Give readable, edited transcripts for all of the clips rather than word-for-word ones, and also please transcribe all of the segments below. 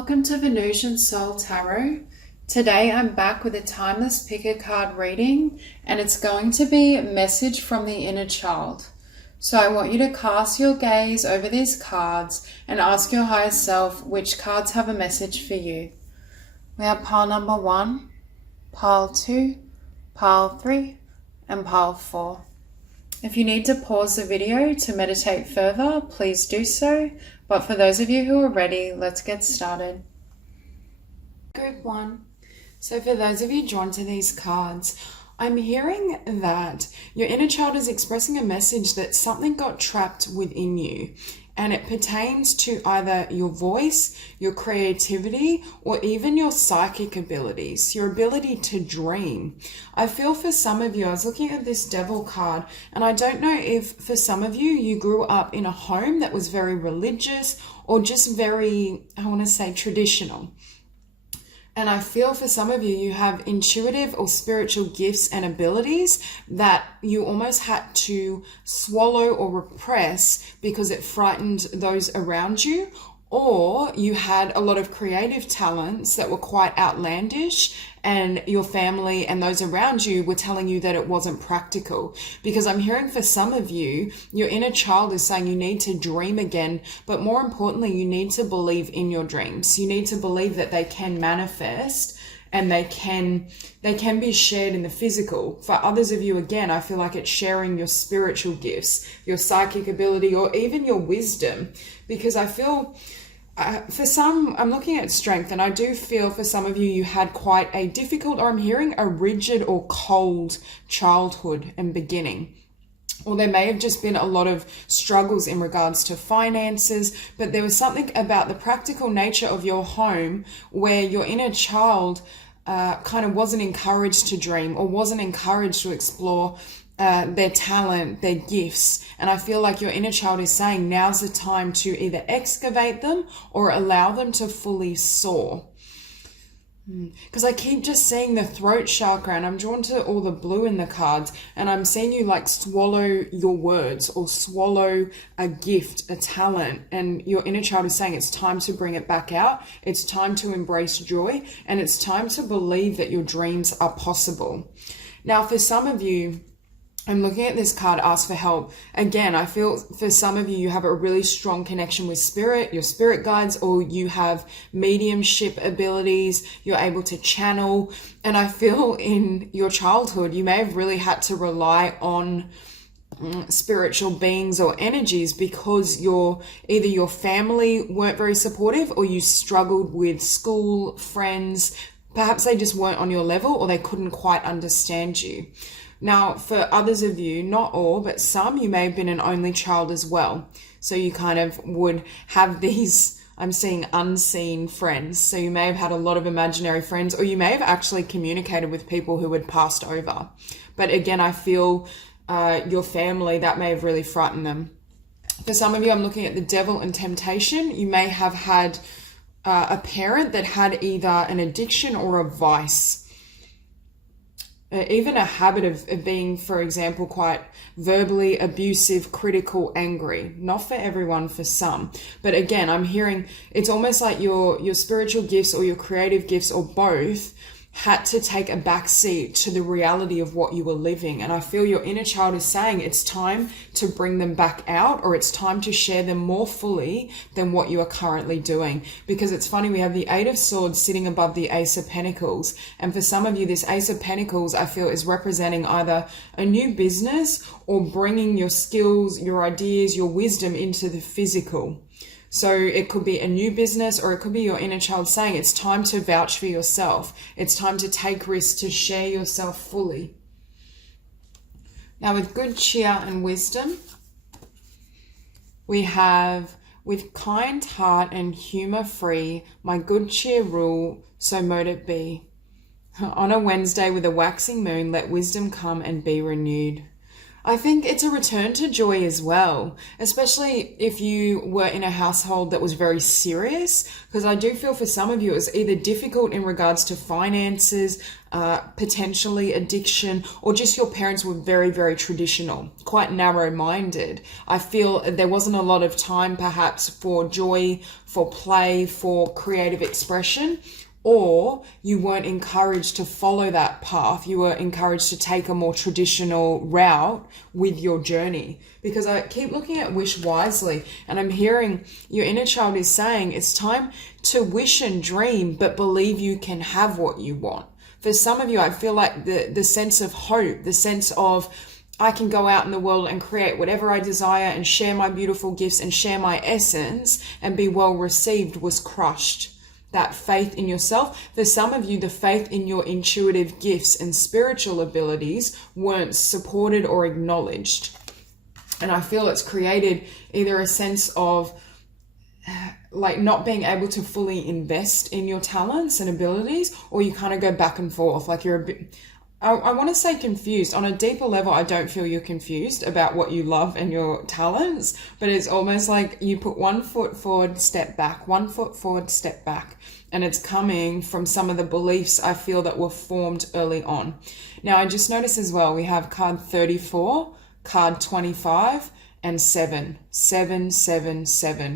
Welcome to Venusian Soul Tarot. Today I'm back with a timeless pick a card reading, and it's going to be a message from the inner child. So I want you to cast your gaze over these cards and ask your higher self which cards have a message for you. We have pile number 1, pile 2, pile 3, and pile 4. If you need to pause the video to meditate further, please do so. But for those of you who are ready, let's get started. Group 1. So for those of you drawn to these cards, I'm hearing that your inner child is expressing a message that something got trapped within you. And it pertains to either your voice, your creativity, or even your psychic abilities, your ability to dream. I feel for some of you, I was looking at this Devil card, and I don't know if for some of you, you grew up in a home that was very religious or just very, I want to say, traditional. And I feel for some of you, you have intuitive or spiritual gifts and abilities that you almost had to swallow or repress because it frightened those around you. Or you had a lot of creative talents that were quite outlandish, and your family and those around you were telling you that it wasn't practical. Because I'm hearing for some of you, your inner child is saying you need to dream again, but more importantly, you need to believe in your dreams. You need to believe that they can manifest and they can be shared in the physical. For others of you, again, I feel like it's sharing your spiritual gifts, your psychic ability, or even your wisdom. Because I feel for some, I'm looking at strength, and I do feel for some of you, you had quite a difficult, or I'm hearing a rigid or cold childhood and beginning. Or there may have just been a lot of struggles in regards to finances, but there was something about the practical nature of your home where your inner child kind of wasn't encouraged to dream or wasn't encouraged to explore their talent, their gifts. And I feel like your inner child is saying now's the time to either excavate them or allow them to fully soar. Because I keep just seeing the throat chakra, and I'm drawn to all the blue in the cards, and I'm seeing you like swallow your words or swallow a gift, a talent, and your inner child is saying it's time to bring it back out. It's time to embrace joy, and it's time to believe that your dreams are possible. Now, for some of you, I'm looking at this card, ask for help. Again, I feel for some of you, you have a really strong connection with spirit, your spirit guides, or you have mediumship abilities, you're able to channel. And I feel in your childhood, you may have really had to rely on spiritual beings or energies because either your family weren't very supportive, or you struggled with school, friends. Perhaps they just weren't on your level, or they couldn't quite understand you. Now, for others of you, not all, but some, you may have been an only child as well. So you kind of would have these, I'm seeing unseen friends. So you may have had a lot of imaginary friends, or you may have actually communicated with people who had passed over. But again, I feel your family, that may have really frightened them. For some of you, I'm looking at the Devil and temptation. You may have had a parent that had either an addiction or a vice. Even a habit of being, for example, quite verbally abusive, critical, angry. Not for everyone, for some. But again, I'm hearing it's almost like your spiritual gifts or your creative gifts or both had to take a back seat to the reality of what you were living. And I feel your inner child is saying it's time to bring them back out, or it's time to share them more fully than what you are currently doing. Because it's funny, we have the Eight of Swords sitting above the Ace of Pentacles. And for some of you, this Ace of Pentacles, I feel, is representing either a new business or bringing your skills, your ideas, your wisdom into the physical. So it could be a new business, or it could be your inner child saying it's time to vouch for yourself. It's time to take risks, to share yourself fully. Now, with good cheer and wisdom, we have, with kind heart and humour free, my good cheer rule, so mote it be. On a Wednesday with a waxing moon, let wisdom come and be renewed. I think it's a return to joy as well, especially if you were in a household that was very serious. Because I do feel for some of you, it was either difficult in regards to finances, potentially addiction, or just your parents were very, very traditional, quite narrow minded. I feel there wasn't a lot of time perhaps for joy, for play, for creative expression, or you weren't encouraged to follow that path. You were encouraged to take a more traditional route with your journey. Because I keep looking at wish wisely, and I'm hearing your inner child is saying it's time to wish and dream, but believe you can have what you want. For some of you, I feel like the sense of hope, the sense of I can go out in the world and create whatever I desire and share my beautiful gifts and share my essence and be well received was crushed. That faith in yourself. For some of you, the faith in your intuitive gifts and spiritual abilities weren't supported or acknowledged. And I feel it's created either a sense of like not being able to fully invest in your talents and abilities, or you kind of go back and forth. Like you're a bit, I want to say confused. On a deeper level, I don't feel you're confused about what you love and your talents, but it's almost like you put 1 foot forward, step back, 1 foot forward, step back. And it's coming from some of the beliefs I feel that were formed early on. Now, I just noticed as well, we have card 34, card 25, and 7,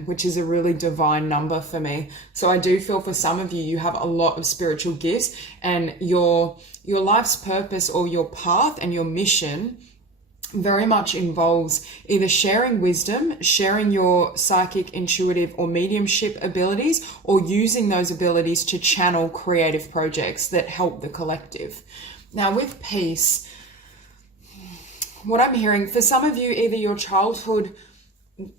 which is a really divine number for me. So I do feel for some of you, you have a lot of spiritual gifts, and your life's purpose or your path and your mission very much involves either sharing wisdom, sharing your psychic, intuitive, or mediumship abilities, or using those abilities to channel creative projects that help the collective. Now, with peace, what I'm hearing, for some of you, either your childhood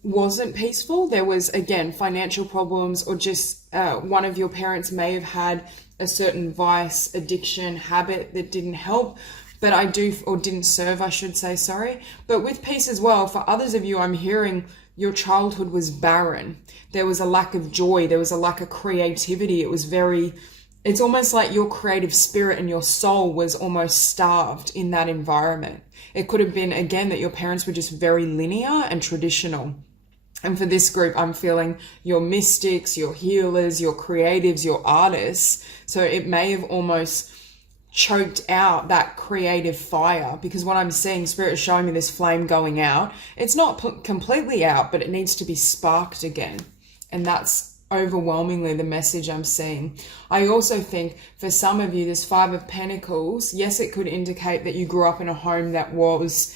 wasn't peaceful, there was, again, financial problems, or just one of your parents may have had a certain vice, addiction, habit that didn't help, or didn't serve, I should say, sorry. But with peace as well, for others of you, I'm hearing your childhood was barren. There was a lack of joy. There was a lack of creativity. It's almost like your creative spirit and your soul was almost starved in that environment. It could have been, again, that your parents were just very linear and traditional. And for this group, I'm feeling your mystics, your healers, your creatives, your artists. So it may have almost choked out that creative fire, because what I'm seeing, Spirit is showing me this flame going out. It's not completely out, but it needs to be sparked again. And that's overwhelmingly the message I'm seeing. I also think for some of you, this 5 of Pentacles, yes, it could indicate that you grew up in a home that was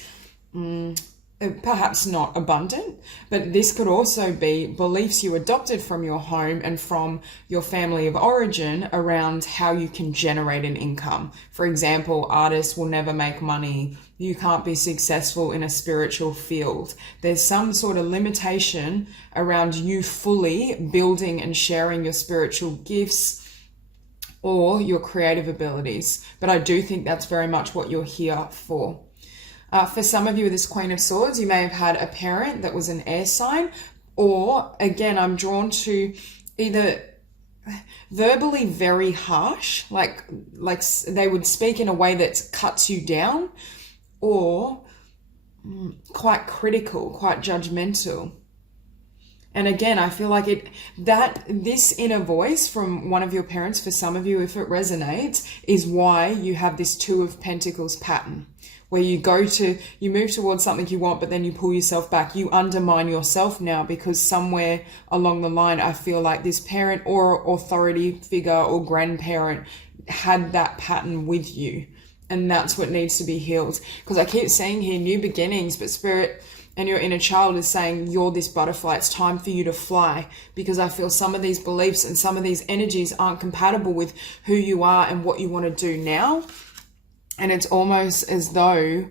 perhaps not abundant, but this could also be beliefs you adopted from your home and from your family of origin around how you can generate an income. For example, artists will never make money. You can't be successful in a spiritual field. There's some sort of limitation around you fully building and sharing your spiritual gifts or your creative abilities. But I do think that's very much what you're here for. For some of you with this Queen of Swords, you may have had a parent that was an air sign, or again, I'm drawn to either verbally very harsh, like they would speak in a way that cuts you down, or quite critical, quite judgmental. And again, I feel like this inner voice from one of your parents, for some of you, if it resonates, is why you have this 2 of Pentacles pattern, where you move towards something you want, but then you pull yourself back. You undermine yourself now because somewhere along the line, I feel like this parent or authority figure or grandparent had that pattern with you. And that's what needs to be healed. Because I keep saying here, new beginnings, but Spirit and your inner child is saying, you're this butterfly. It's time for you to fly, because I feel some of these beliefs and some of these energies aren't compatible with who you are and what you want to do now. And it's almost as though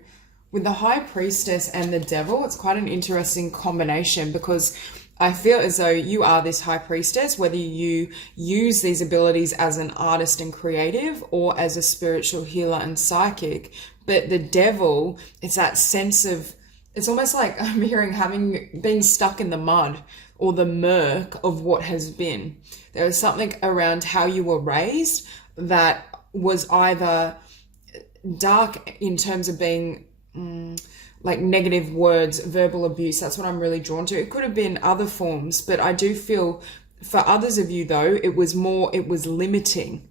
with the High Priestess and the Devil, it's quite an interesting combination, because I feel as though you are this High Priestess, whether you use these abilities as an artist and creative or as a spiritual healer and psychic. But the Devil, it's that sense of, it's almost like I'm hearing been stuck in the mud or the murk of what has been. There is something around how you were raised that was either dark in terms of being like negative words, verbal abuse. That's what I'm really drawn to. It could have been other forms, but I do feel for others of you though, it was limiting.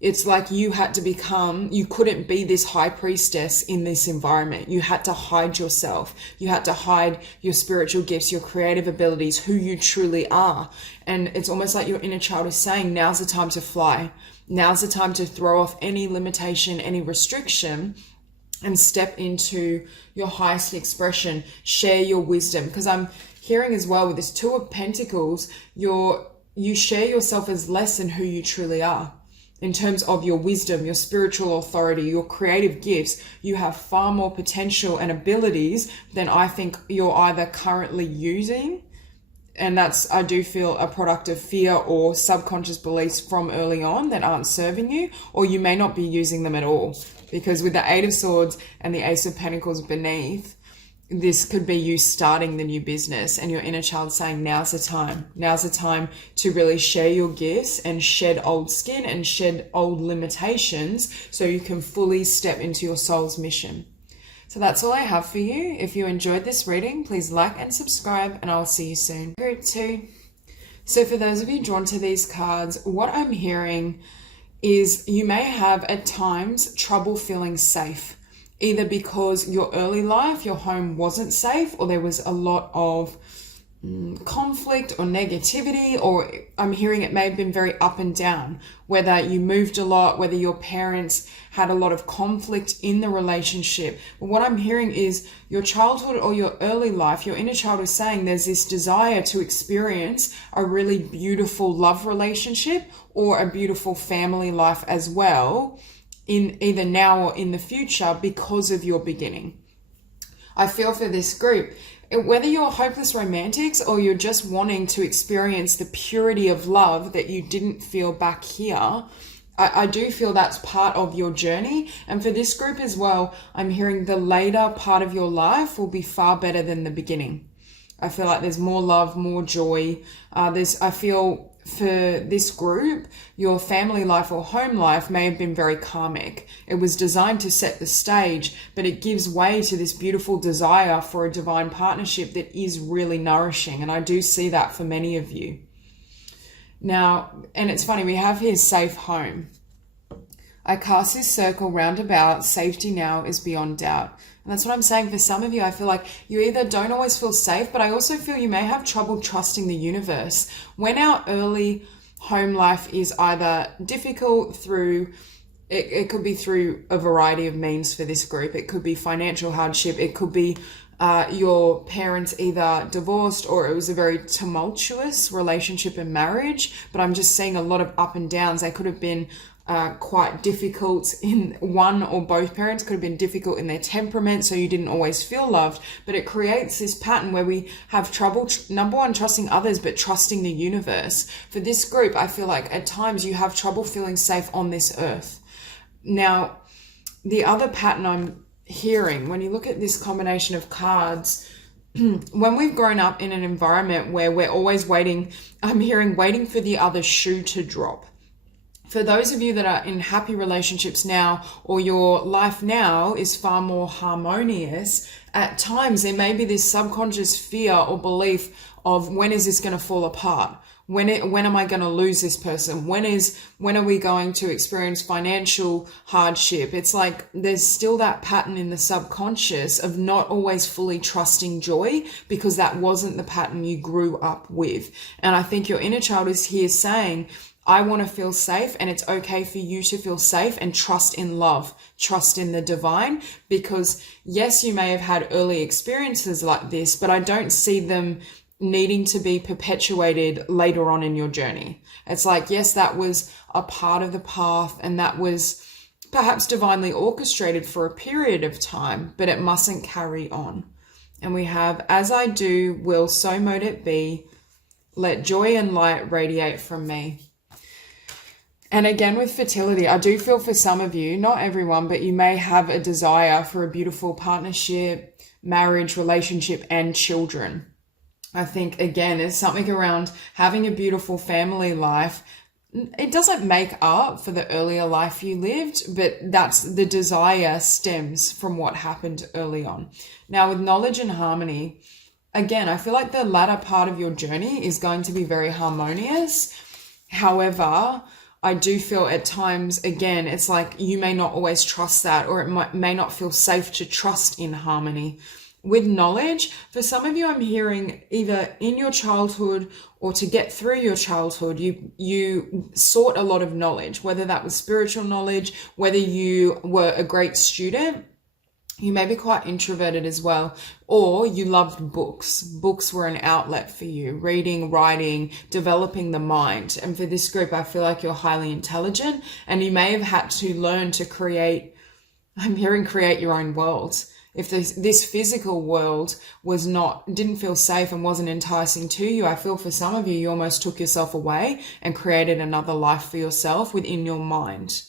It's like you couldn't be this high priestess in this environment. You had to hide yourself. You had to hide your spiritual gifts, your creative abilities, who you truly are. And it's almost like your inner child is saying, now's the time to fly. Now's the time to throw off any limitation, any restriction, and step into your highest expression. Share your wisdom. Because I'm hearing as well with this Two of Pentacles, you share yourself as less than who you truly are. In terms of your wisdom, your spiritual authority, your creative gifts, you have far more potential and abilities than I think you're either currently using. And that's, I do feel, a product of fear or subconscious beliefs from early on that aren't serving you, or you may not be using them at all. Because with the Eight of Swords and the Ace of Pentacles beneath, this could be you starting the new business and your inner child saying, now's the time. Now's the time to really share your gifts and shed old skin and shed old limitations so you can fully step into your soul's mission. So that's all I have for you. If you enjoyed this reading, please like and subscribe, and I'll see you soon. Group 2. So for those of you drawn to these cards, what I'm hearing is you may have at times trouble feeling safe. Either because your early life, your home wasn't safe, or there was a lot of conflict or negativity, or I'm hearing it may have been very up and down, whether you moved a lot, whether your parents had a lot of conflict in the relationship. But what I'm hearing is your childhood or your early life, your inner child is saying there's this desire to experience a really beautiful love relationship or a beautiful family life as well, in either now or in the future, because of your beginning. I feel for this group, whether you're hopeless romantics or you're just wanting to experience the purity of love that you didn't feel back here, I do feel that's part of your journey. And for this group as well, I'm hearing the later part of your life will be far better than the beginning. I feel like there's more love, more joy. I feel for this group, your family life or home life may have been very karmic. It was designed to set the stage, but it gives way to this beautiful desire for a divine partnership that is really nourishing. And I do see that for many of you. Now, and it's funny, we have here safe home. I cast this circle round about, safety now is beyond doubt. And that's what I'm saying for some of you. I feel like you either don't always feel safe, but I also feel you may have trouble trusting the universe. When our early home life is either difficult through, it could be through a variety of means for this group. It could be financial hardship. It could be your parents either divorced or it was a very tumultuous relationship and marriage. But I'm just seeing a lot of up and downs. They could have been quite difficult in one or both parents, could have been difficult in their temperament, so you didn't always feel loved. But it creates this pattern where we have trouble, number one, trusting others, but trusting the universe. For this group, I feel like at times you have trouble feeling safe on this earth. Now, the other pattern I'm hearing, when you look at this combination of cards, when we've grown up in an environment where we're always waiting, I'm hearing waiting for the other shoe to drop. For those of you that are in happy relationships now, or your life now is far more harmonious, at times there may be this subconscious fear or belief of, when is this going to fall apart? When am I going to lose this person? When are we going to experience financial hardship? It's like there's still that pattern in the subconscious of not always fully trusting joy, because that wasn't the pattern you grew up with. And I think your inner child is here saying, I want to feel safe, and it's okay for you to feel safe and trust in love, trust in the divine, because yes, you may have had early experiences like this, but I don't see them needing to be perpetuated later on in your journey. It's like, yes, that was a part of the path and that was perhaps divinely orchestrated for a period of time, but it mustn't carry on. And we have, as I do, will, so mote it be, let joy and light radiate from me. And again, with fertility, I do feel for some of you, not everyone, but you may have a desire for a beautiful partnership, marriage, relationship, and children. I think, again, there's something around having a beautiful family life, it doesn't make up for the earlier life you lived, but that's the desire stems from what happened early on. Now, with knowledge and harmony, again, I feel like the latter part of your journey is going to be very harmonious. However, I do feel at times, again, it's like you may not always trust that, or it may not feel safe to trust in harmony. With knowledge, for some of you, I'm hearing either in your childhood or to get through your childhood, you sought a lot of knowledge, whether that was spiritual knowledge, whether you were a great student. You may be quite introverted as well, or you loved books. Books were an outlet for you, reading, writing, developing the mind. And for this group, I feel like you're highly intelligent and you may have had to learn to create your own world. If this physical world didn't feel safe and wasn't enticing to you, I feel for some of you, you almost took yourself away and created another life for yourself within your mind.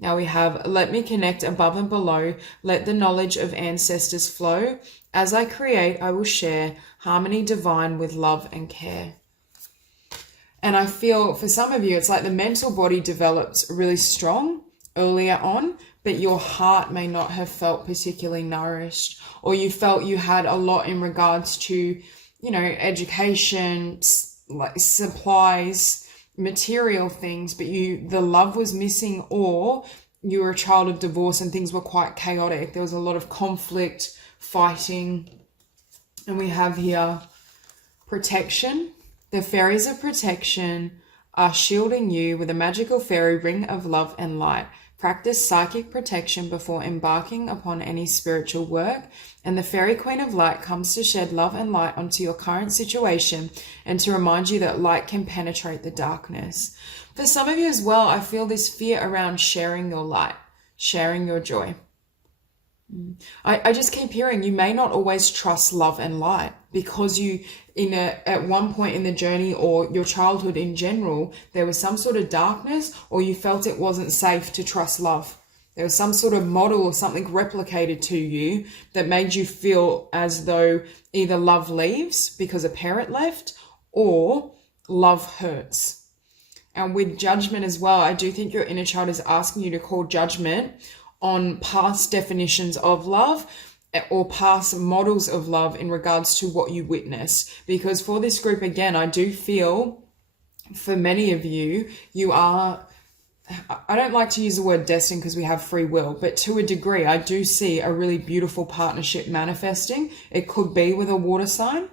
Now we have, let me connect above and below. Let the knowledge of ancestors flow. As I create, I will share harmony divine with love and care. And I feel for some of you, it's like the mental body developed really strong earlier on, but your heart may not have felt particularly nourished, or you felt you had a lot in regards to, education, like supplies, material things, but the love was missing, or you were a child of divorce and things were quite chaotic. There was a lot of conflict, fighting. And we have here protection. The fairies of protection are shielding you with a magical fairy ring of love and light. Practice psychic protection before embarking upon any spiritual work, and the Fairy Queen of Light comes to shed love and light onto your current situation and to remind you that light can penetrate the darkness. For some of you as well, I feel this fear around sharing your light, sharing your joy. I just keep hearing you may not always trust love and light because at one point in the journey or your childhood in general, there was some sort of darkness, or you felt it wasn't safe to trust love. There was some sort of model or something replicated to you that made you feel as though either love leaves because a parent left, or love hurts. And with judgment as well, I do think your inner child is asking you to call judgment on past definitions of love or past models of love in regards to what you witness. Because for this group, again, I do feel for many of you, you are, I don't like to use the word destined because we have free will, but to a degree, I do see a really beautiful partnership manifesting. It could be with a water sign,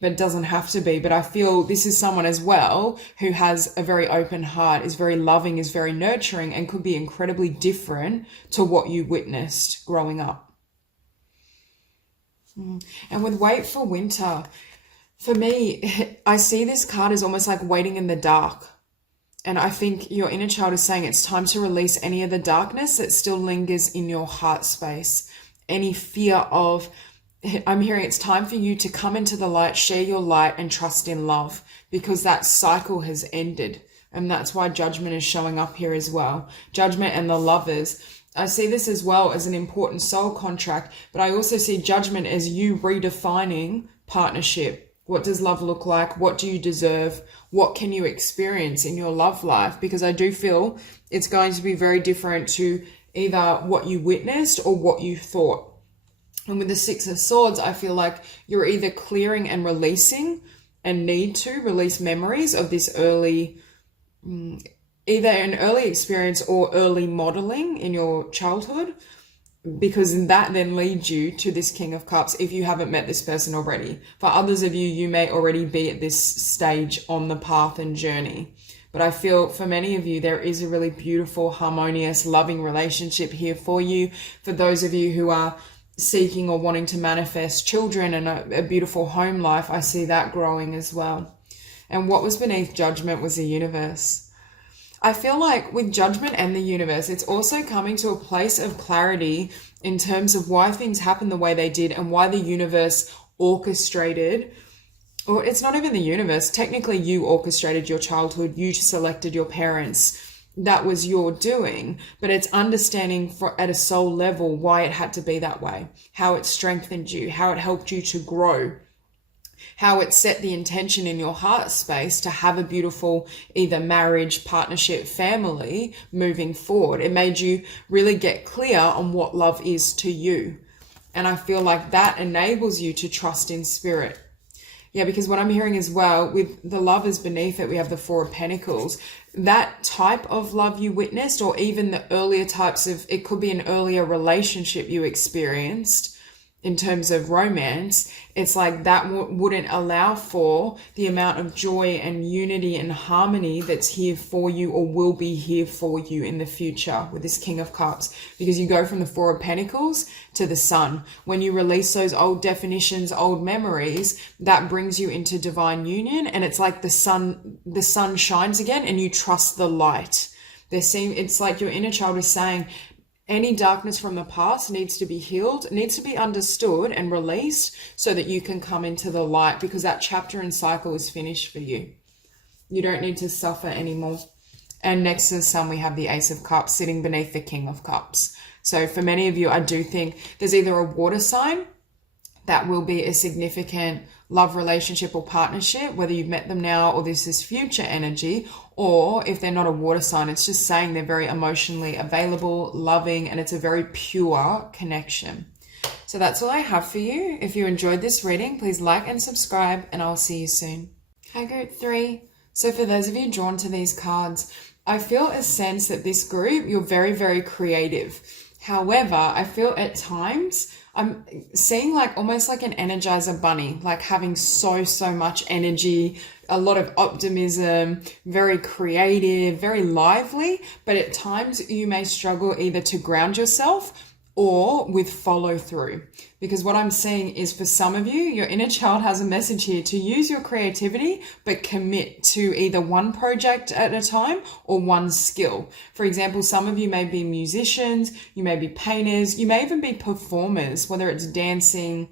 but it doesn't have to be. But I feel this is someone as well who has a very open heart, is very loving, is very nurturing, and could be incredibly different to what you witnessed growing up. And with Wait for Winter, for me, I see this card as almost like waiting in the dark. And I think your inner child is saying it's time to release any of the darkness that still lingers in your heart space. Any fear of, I'm hearing it's time for you to come into the light, share your light, and trust in love, because that cycle has ended. And that's why judgment is showing up here as well. Judgment and the Lovers. I see this as well as an important soul contract, but I also see judgment as you redefining partnership. What does love look like? What do you deserve? What can you experience in your love life? Because I do feel it's going to be very different to either what you witnessed or what you thought. And with the Six of Swords, I feel like you're either clearing and releasing and need to release memories of this early, either an early experience or early modeling in your childhood, because that then leads you to this King of Cups if you haven't met this person already. For others of you, you may already be at this stage on the path and journey. But I feel for many of you, there is a really beautiful, harmonious, loving relationship here for you. For those of you who are seeking or wanting to manifest children and a beautiful home life, I see that growing as well. And what was beneath judgment was the universe. I feel like with judgment and the universe, it's also coming to a place of clarity in terms of why things happened the way they did and why the universe orchestrated, or it's not even the universe, technically you orchestrated your childhood, you selected your parents, that was your doing, but it's understanding at a soul level why it had to be that way, how it strengthened you, how it helped you to grow, how it set the intention in your heart space to have a beautiful either marriage, partnership, family moving forward. It made you really get clear on what love is to you. And I feel like that enables you to trust in spirit. Yeah, because what I'm hearing as well, with the lovers beneath it, we have the Four of Pentacles. That type of love you witnessed, or even the earlier types of, it could be an earlier relationship you experienced in terms of romance, it's like that wouldn't allow for the amount of joy and unity and harmony that's here for you or will be here for you in the future with this King of Cups, because you go from the Four of Pentacles to the Sun. When you release those old definitions, old memories, that brings you into divine union, and it's like the sun shines again and you trust the light. It's like your inner child is saying, any darkness from the past needs to be healed, needs to be understood and released so that you can come into the light, because that chapter and cycle is finished for you. You don't need to suffer anymore. And next to the Sun, we have the Ace of Cups sitting beneath the King of Cups. So for many of you, I do think there's either a water sign that will be a significant love relationship or partnership, whether you've met them now or this is future energy, or if they're not a water sign, it's just saying they're very emotionally available, loving, and it's a very pure connection. So that's all I have for you. If you enjoyed this reading, please like and subscribe, and I'll see you soon. Okay, group 3. So for those of you drawn to these cards, I feel a sense that this group, you're very, very creative. However, I feel at times I'm seeing like almost like an Energizer bunny, like having so much energy, a lot of optimism, very creative, very lively, but at times you may struggle either to ground yourself or with follow through. Because what I'm seeing is for some of you, your inner child has a message here to use your creativity, but commit to either one project at a time or one skill. For example, some of you may be musicians, you may be painters, you may even be performers, whether it's dancing,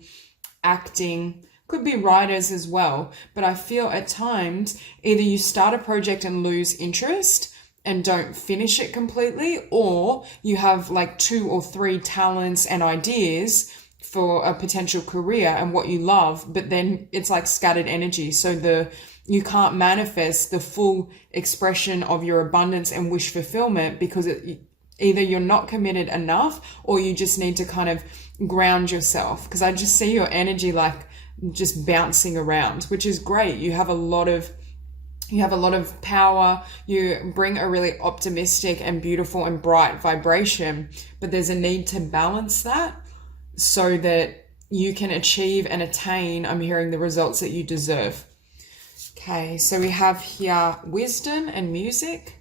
acting, could be writers as well. But I feel at times either you start a project and lose interest and don't finish it completely, or you have like 2 or 3 talents and ideas for a potential career and what you love, but then it's like scattered energy. So you can't manifest the full expression of your abundance and wish fulfillment because either you're not committed enough or you just need to kind of ground yourself. Because I just see your energy like just bouncing around, which is great. You have a lot of power. You bring a really optimistic and beautiful and bright vibration, but there's a need to balance that so that you can achieve and attain, I'm hearing, the results that you deserve. Okay, so we have here wisdom and music.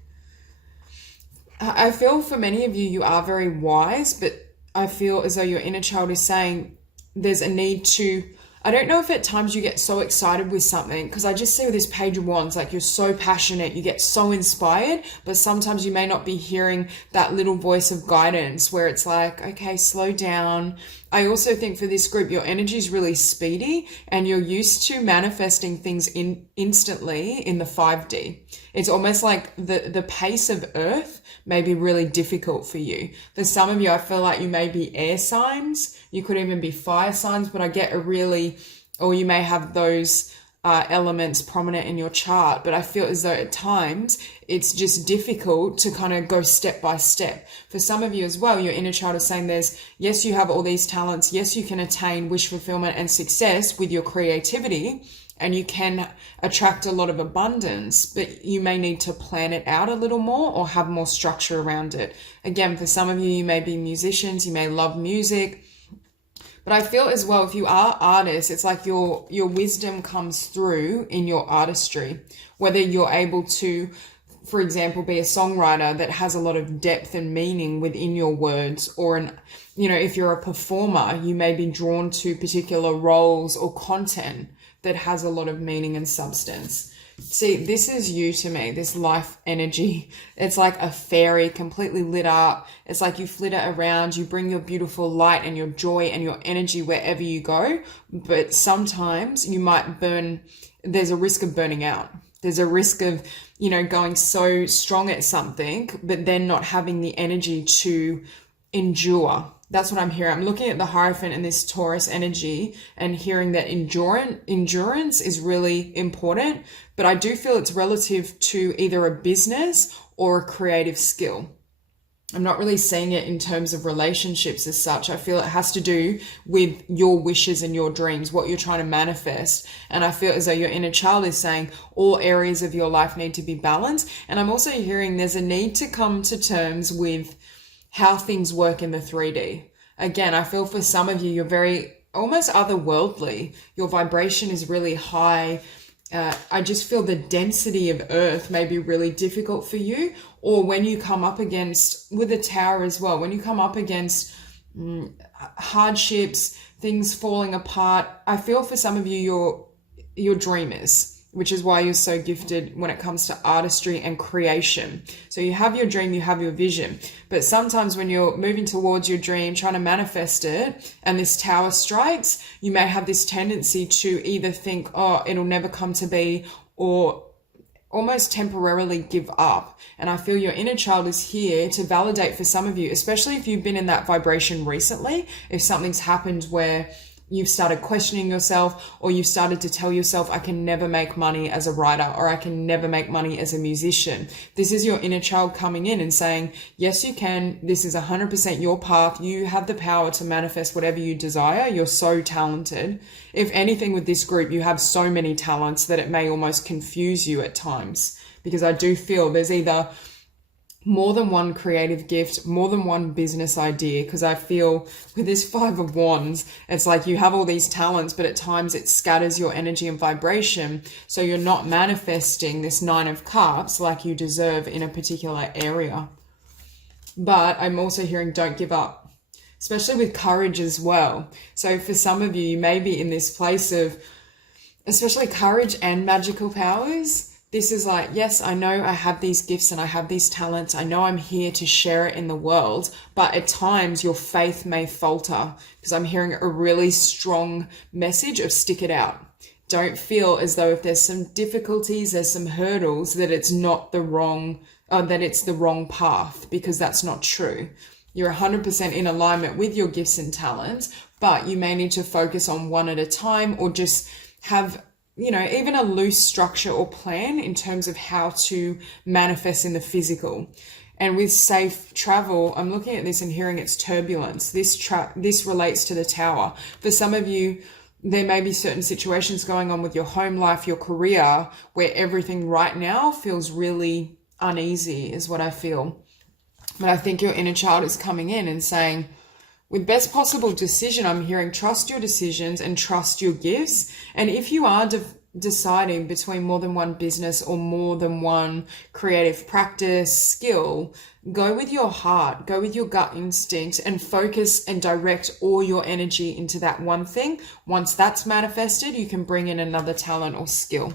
I feel for many of you, you are very wise, but I feel as though your inner child is saying there's a need to, I don't know if at times you get so excited with something, because I just see with this Page of Wands, like you're so passionate, you get so inspired, but sometimes you may not be hearing that little voice of guidance where it's like, okay, slow down. I also think for this group, your energy is really speedy and you're used to manifesting things instantly in the 5D. It's almost like the pace of Earth may be really difficult for you. For some of you, I feel like you may be air signs. You could even be fire signs, but I get or you may have those elements prominent in your chart, but I feel as though at times it's just difficult to kind of go step by step. For some of you as well, your inner child is saying yes, you have all these talents. Yes, you can attain wish fulfillment and success with your creativity, and you can attract a lot of abundance, but you may need to plan it out a little more or have more structure around it. Again, for some of you, you may be musicians, you may love music. But I feel as well, if you are artists, it's like your wisdom comes through in your artistry, whether you're able to, for example, be a songwriter that has a lot of depth and meaning within your words, or if you're a performer, you may be drawn to particular roles or content that has a lot of meaning and substance. See, this is you to me, this life energy. It's like a fairy completely lit up. It's like you flitter around, you bring your beautiful light and your joy and your energy wherever you go. But sometimes you might there's a risk of burning out. There's a risk of, going so strong at something, but then not having the energy to endure That's what I'm hearing. I'm looking at the Hierophant and this Taurus energy and hearing that endurance is really important, but I do feel it's relative to either a business or a creative skill. I'm not really seeing it in terms of relationships as such. I feel it has to do with your wishes and your dreams, what you're trying to manifest. And I feel as though your inner child is saying all areas of your life need to be balanced. And I'm also hearing there's a need to come to terms with how things work in the 3D. Again, I feel for some of you, you're very almost otherworldly. Your vibration is really high. I just feel the density of earth may be really difficult for you. Or when you come up against, with the tower as well, when you come up against hardships, things falling apart, I feel for some of you, you're dreamers, which is why you're so gifted when it comes to artistry and creation. So you have your dream, you have your vision. But sometimes when you're moving towards your dream, trying to manifest it, and this tower strikes, you may have this tendency to either think, oh, it'll never come to be, or almost temporarily give up. And I feel your inner child is here to validate for some of you, especially if you've been in that vibration recently, if something's happened where you've started questioning yourself, or you've started to tell yourself, I can never make money as a writer, or I can never make money as a musician. This is your inner child coming in and saying, yes, you can. This is 100% your path. You have the power to manifest whatever you desire. You're so talented. If anything, with this group, you have so many talents that it may almost confuse you at times, because I do feel there's either more than one creative gift, more than one business idea, because I feel with this 5 of Wands, it's like you have all these talents, but at times it scatters your energy and vibration. So you're not manifesting this 9 of Cups like you deserve in a particular area. But I'm also hearing don't give up, especially with courage as well. So for some of you, you may be in this place of especially courage and magical powers. This is like, yes, I know I have these gifts and I have these talents. I know I'm here to share it in the world, but at times your faith may falter, because I'm hearing a really strong message of stick it out. Don't feel as though if there's some difficulties, there's some hurdles, that it's not the wrong, that it's the wrong path, because that's not true. You're 100% in alignment with your gifts and talents, but you may need to focus on one at a time, or just have, you know, even a loose structure or plan in terms of how to manifest in the physical. And with safe travel, I'm looking at this and hearing it's turbulence. This relates to the tower. For some of you, there may be certain situations going on with your home life, your career, where everything right now feels really uneasy, is what I feel. But I think your inner child is coming in and saying, with best possible decision, I'm hearing trust your decisions and trust your gifts. And if you are deciding between more than one business or more than one creative practice, skill, go with your heart, go with your gut instinct, and focus and direct all your energy into that one thing. Once that's manifested, you can bring in another talent or skill.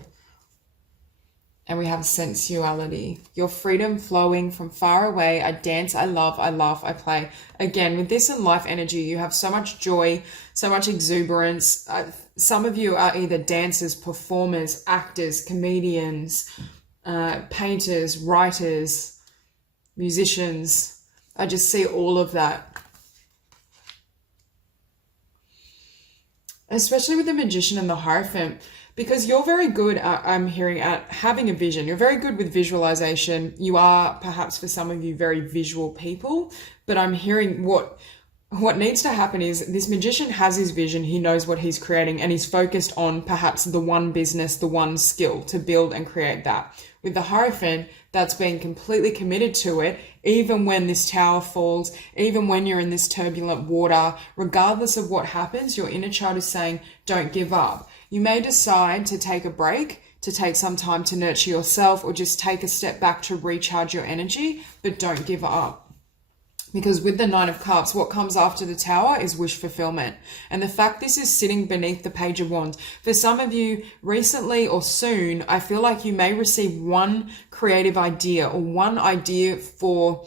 And we have sensuality, your freedom flowing from far away. I dance, I love, I laugh, I play. Again, with this and life energy, you have so much joy, so much exuberance. Some of you are either dancers, performers, actors, comedians, painters, writers, musicians. I just see all of that. Especially with the Magician and the Hierophant. Because you're very good at, I'm hearing, at having a vision. You're very good with visualization. You are, perhaps for some of you, very visual people. But I'm hearing what needs to happen is this Magician has his vision. He knows what he's creating, and he's focused on perhaps the one business, the one skill to build and create that. With the Hierophant, that's being completely committed to it, even when this tower falls, even when you're in this turbulent water, regardless of what happens, your inner child is saying, don't give up. You may decide to take a break, to take some time to nurture yourself, or just take a step back to recharge your energy, but don't give up. Because with the 9 of Cups, what comes after the tower is wish fulfillment. And the fact this is sitting beneath the Page of Wands, for some of you recently or soon, I feel like you may receive one creative idea or one idea for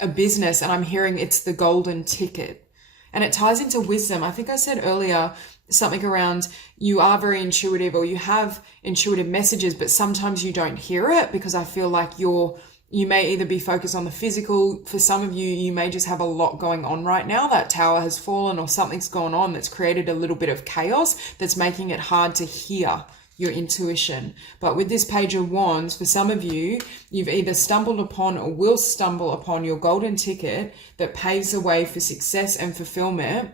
a business, and I'm hearing it's the golden ticket. And it ties into wisdom. I think I said earlier something around you are very intuitive, or you have intuitive messages, but sometimes you don't hear it, because I feel like you're You may either be focused on the physical. For some of you, you may just have a lot going on right now. That tower has fallen or something's gone on that's created a little bit of chaos that's making it hard to hear your intuition. But with this Page of Wands, for some of you, you've either stumbled upon or will stumble upon your golden ticket that paves the way for success and fulfillment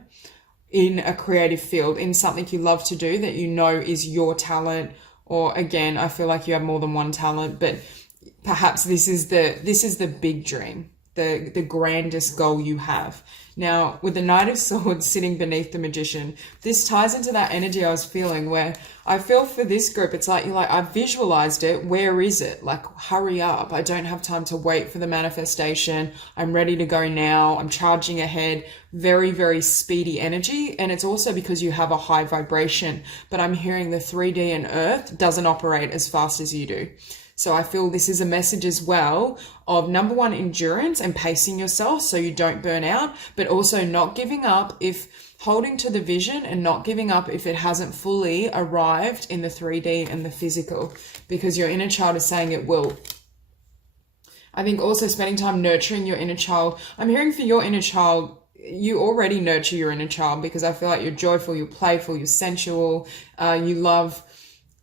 in a creative field, in something you love to do that you know is your talent. Or again, I feel like you have more than one talent, but perhaps this is the big dream, the grandest goal you have. Now, with the Knight of Swords sitting beneath the Magician, this ties into that energy I was feeling, where I feel for this group, it's like, you're like, I've visualized it. Where is it? Like, hurry up. I don't have time to wait for the manifestation. I'm ready to go now. I'm charging ahead. Very, very speedy energy. And it's also because you have a high vibration, but I'm hearing the 3D and Earth doesn't operate as fast as you do. So I feel this is a message as well of, number one, endurance and pacing yourself so you don't burn out, but also not giving up, if holding to the vision and not giving up if it hasn't fully arrived in the 3D and the physical, because your inner child is saying it will. I think also spending time nurturing your inner child. I'm hearing for your inner child, you already nurture your inner child, because I feel like you're joyful, you're playful, you're sensual, you love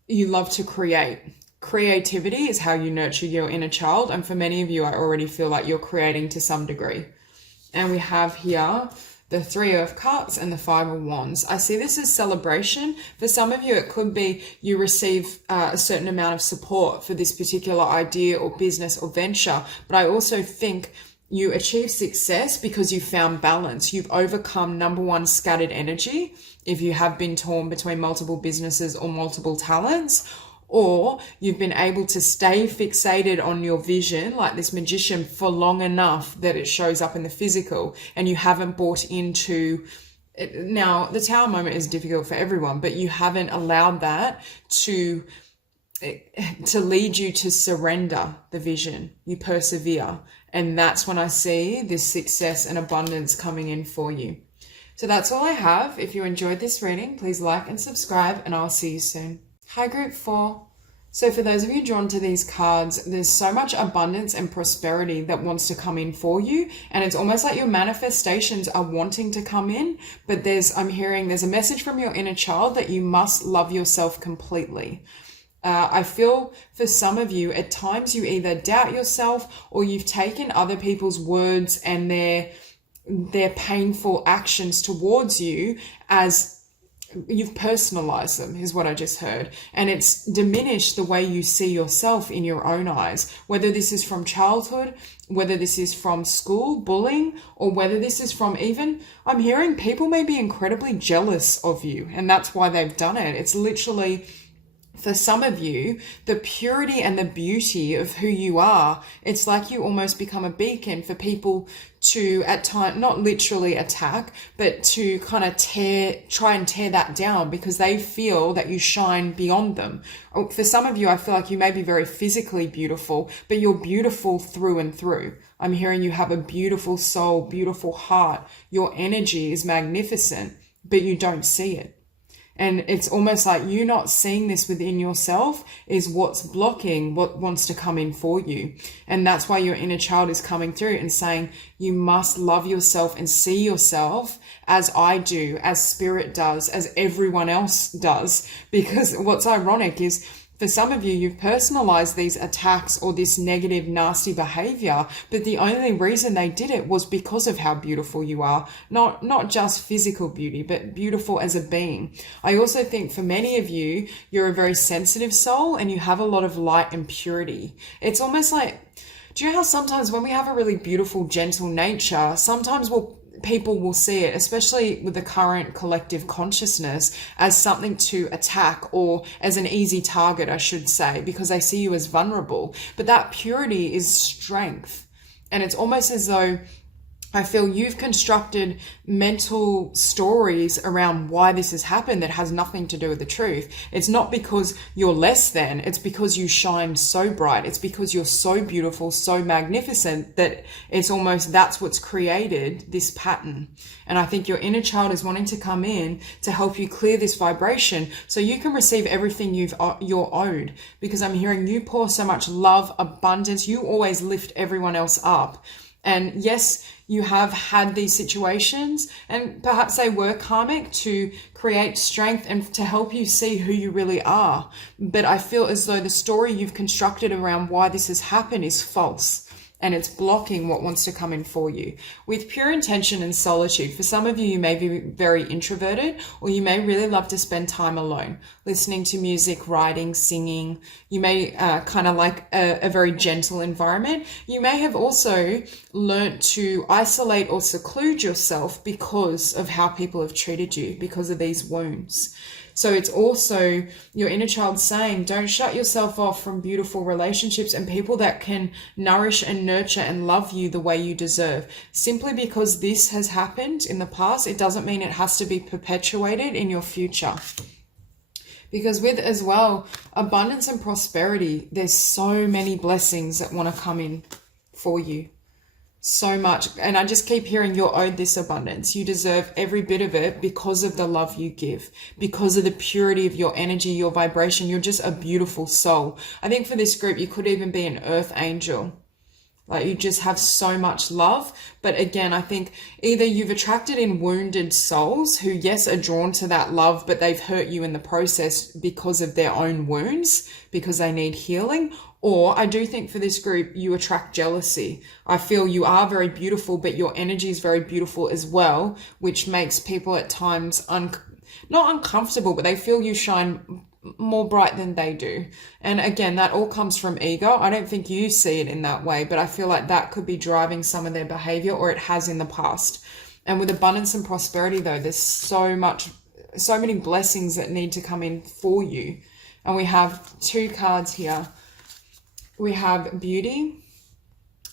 to create. Creativity is how you nurture your inner child. And for many of you, I already feel like you're creating to some degree. And we have here the 3 of Cups and the 5 of Wands. I see this as celebration. For some of you, it could be you receive a certain amount of support for this particular idea or business or venture. But I also think you achieve success because you found balance. You've overcome, number one, scattered energy. If you have been torn between multiple businesses or multiple talents, or you've been able to stay fixated on your vision, like this Magician, for long enough that it shows up in the physical, and you haven't bought into it. Now, the Tower moment is difficult for everyone, but you haven't allowed that to lead you to surrender the vision. You persevere. And that's when I see this success and abundance coming in for you. So that's all I have. If you enjoyed this reading, please like and subscribe, and I'll see you soon. Hi, Group 4. So for those of you drawn to these cards, there's so much abundance and prosperity that wants to come in for you. And it's almost like your manifestations are wanting to come in, but I'm hearing there's a message from your inner child that you must love yourself completely. I feel for some of you, at times you either doubt yourself or you've taken other people's words and their painful actions towards you as you've personalized them, is what I just heard. And it's diminished the way you see yourself in your own eyes, whether this is from childhood, whether this is from school, bullying, or whether this is from even, I'm hearing people may be incredibly jealous of you, and that's why they've done it. It's literally, for some of you, the purity and the beauty of who you are, it's like you almost become a beacon for people to, at times, not literally attack, but to kind of try and tear that down, because they feel that you shine beyond them. For some of you, I feel like you may be very physically beautiful, but you're beautiful through and through. I'm hearing you have a beautiful soul, beautiful heart. Your energy is magnificent, but you don't see it. And it's almost like you not seeing this within yourself is what's blocking what wants to come in for you. And that's why your inner child is coming through and saying, you must love yourself and see yourself as I do, as Spirit does, as everyone else does. Because what's ironic is, for some of you, you've personalized these attacks or this negative, nasty behavior, but the only reason they did it was because of how beautiful you are. Not just physical beauty, but beautiful as a being. I also think for many of you, you're a very sensitive soul and you have a lot of light and purity. It's almost like, do you know how sometimes when we have a really beautiful, gentle nature, sometimes people will see it, especially with the current collective consciousness, as something to attack, or as an easy target, I should say, because they see you as vulnerable. But that purity is strength. And it's almost as though I feel you've constructed mental stories around why this has happened that has nothing to do with the truth. It's not because you're less than, it's because you shine so bright. It's because you're so beautiful, so magnificent that it's almost that's what's created this pattern. And I think your inner child is wanting to come in to help you clear this vibration so you can receive everything you're owed. Because I'm hearing you pour so much love, abundance. You always lift everyone else up. And yes, you have had these situations and perhaps they were karmic to create strength and to help you see who you really are. But I feel as though the story you've constructed around why this has happened is false. And it's blocking what wants to come in for you. With pure intention and solitude, for some of you, you may be very introverted, or you may really love to spend time alone, listening to music, writing, singing. You may kind of like a very gentle environment. You may have also learnt to isolate or seclude yourself because of how people have treated you, because of these wounds. So it's also your inner child saying, don't shut yourself off from beautiful relationships and people that can nourish and nurture and love you the way you deserve. Simply because this has happened in the past, it doesn't mean it has to be perpetuated in your future. Because with as well, abundance and prosperity, there's so many blessings that want to come in for you. So much. And I just keep hearing you're owed this abundance. You deserve every bit of it because of the love you give, because of the purity of your energy, your vibration. You're just a beautiful soul. I think for this group, you could even be an earth angel. Like you just have so much love. But again, I think either you've attracted in wounded souls who, yes, are drawn to that love, but they've hurt you in the process because of their own wounds, because they need healing. Or I do think for this group, you attract jealousy. I feel you are very beautiful, but your energy is very beautiful as well, which makes people at times not uncomfortable, but they feel you shine more bright than they do. And again, that all comes from ego. I don't think you see it in that way, but I feel like that could be driving some of their behavior, or it has in the past. And with abundance and prosperity though, there's so many blessings that need to come in for you. And we have two cards here. We have beauty.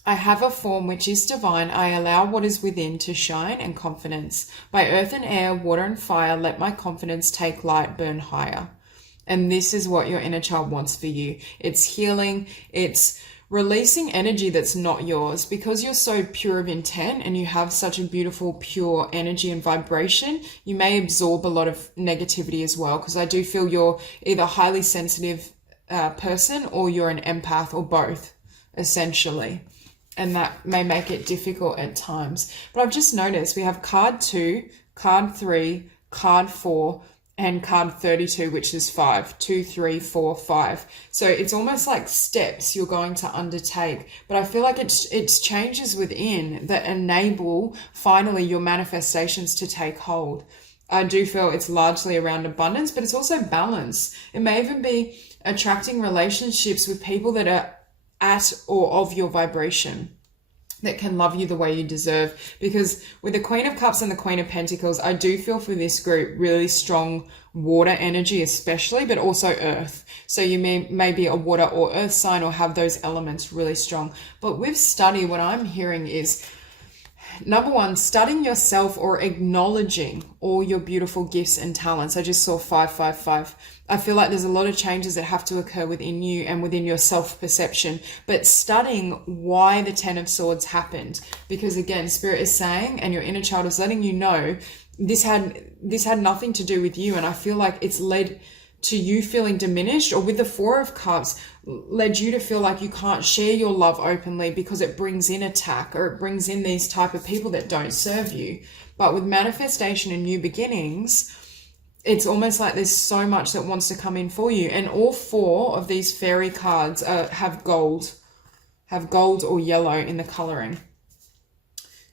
I have a form which is divine. I allow what is within to shine, and confidence. By earth and air, water and fire, let my confidence take light, burn higher. And this is what your inner child wants for you. It's healing. It's releasing energy that's not yours, because you're so pure of intent and you have such a beautiful, pure energy and vibration. You may absorb a lot of negativity as well, because I do feel you're either highly sensitive person or you're an empath, or both, essentially. And that may make it difficult at times. But I've just noticed we have card 2, card 3, card 4, and card 32, which is 5. 2, 3, 4, 5. So it's almost like steps you're going to undertake. But I feel like it's changes within that enable finally your manifestations to take hold. I do feel it's largely around abundance, but it's also balance. It may even be attracting relationships with people that are at or of your vibration, that can love you the way you deserve. Because with the Queen of Cups and the Queen of Pentacles, I do feel for this group really strong water energy especially, but also earth. So you may be a water or earth sign or have those elements really strong. But with study, what I'm hearing is, number one, studying yourself or acknowledging all your beautiful gifts and talents. I just saw 555. I feel like there's a lot of changes that have to occur within you and within your self-perception, but studying why the 10 of Swords happened. Because again, Spirit is saying, and your inner child is letting you know, this had nothing to do with you. And I feel like it's led to you feeling diminished, or with the 4 of Cups, led you to feel like you can't share your love openly because it brings in attack, or it brings in these type of people that don't serve you. But with manifestation and new beginnings, it's almost like there's so much that wants to come in for you. And all 4 of these fairy cards have gold or yellow in the coloring.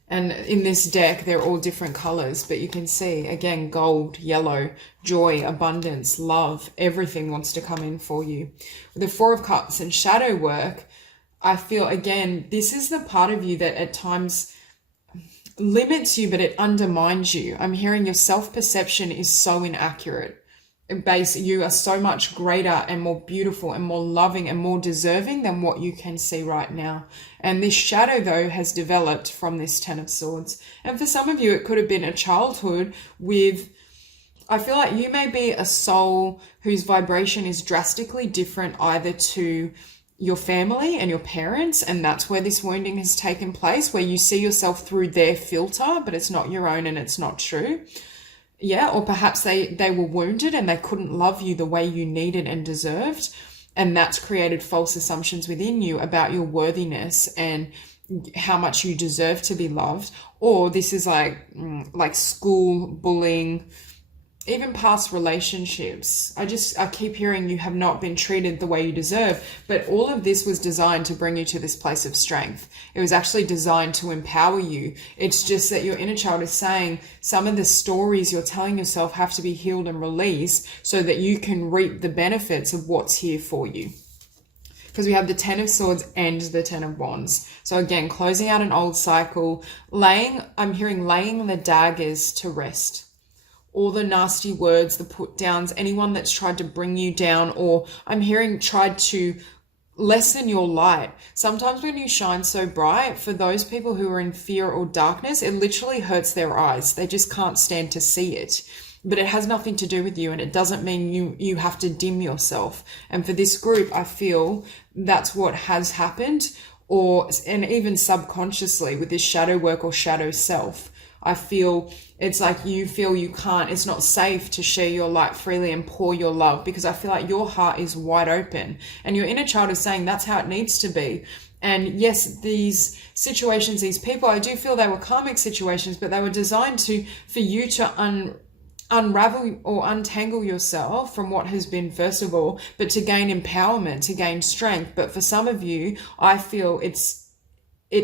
And in this deck, they're all different colors, but you can see, again, gold, yellow, joy, abundance, love, everything wants to come in for you. With the 4 of Cups and shadow work, I feel, again, this is the part of you that at times limits you, but it undermines you. I'm hearing your self-perception is so inaccurate. you are so much greater and more beautiful and more loving and more deserving than what you can see right now. And this shadow, though, has developed from this Ten of Swords. And for some of you, it could have been a childhood with, I feel like you may be a soul whose vibration is drastically different either to your family and your parents, and that's where this wounding has taken place, where you see yourself through their filter, but it's not your own and it's not true. Yeah, or perhaps they were wounded and they couldn't love you the way you needed and deserved, and that's created false assumptions within you about your worthiness and how much you deserve to be loved. Or this is like school bullying, even past relationships. I keep hearing you have not been treated the way you deserve, but all of this was designed to bring you to this place of strength. It was actually designed to empower you. It's just that your inner child is saying some of the stories you're telling yourself have to be healed and released so that you can reap the benefits of what's here for you. Because we have the Ten of Swords and the Ten of Wands. So again, closing out an old cycle, I'm hearing laying the daggers to rest. All the nasty words, the put downs, anyone that's tried to bring you down, or I'm hearing tried to lessen your light. Sometimes when you shine so bright, for those people who are in fear or darkness, it literally hurts their eyes. They just can't stand to see it. But it has nothing to do with you, and it doesn't mean you have to dim yourself. And for this group, I feel that's what has happened, and even subconsciously with this shadow work or shadow self. I feel it's like you feel you can't, it's not safe to share your light freely and pour your love, because I feel like your heart is wide open and your inner child is saying that's how it needs to be. And yes, these situations, these people, I do feel they were karmic situations, but they were designed for you to unravel or untangle yourself from what has been, first of all, but to gain empowerment, to gain strength. But for some of you, I feel it's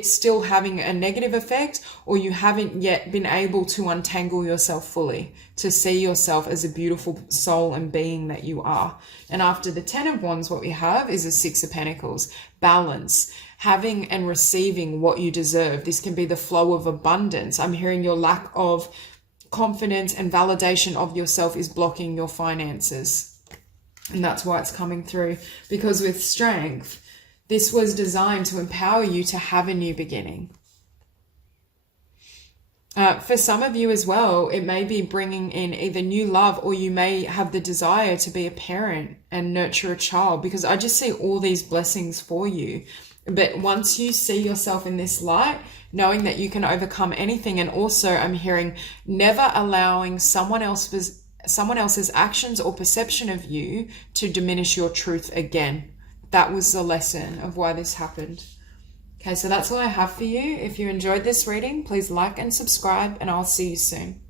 still having a negative effect, or you haven't yet been able to untangle yourself fully, to see yourself as a beautiful soul and being that you are. And after the Ten of Wands, what we have is a Six of Pentacles, balance, having and receiving what you deserve. This can be the flow of abundance. I'm hearing your lack of confidence and validation of yourself is blocking your finances. And that's why it's coming through, because with strength, this was designed to empower you to have a new beginning. For some of you as well, it may be bringing in either new love, or you may have the desire to be a parent and nurture a child, because I just see all these blessings for you. But once you see yourself in this light, knowing that you can overcome anything, and also I'm hearing never allowing someone else's actions or perception of you to diminish your truth again. That was the lesson of why this happened. Okay, so that's all I have for you. If you enjoyed this reading, please like and subscribe, and I'll see you soon.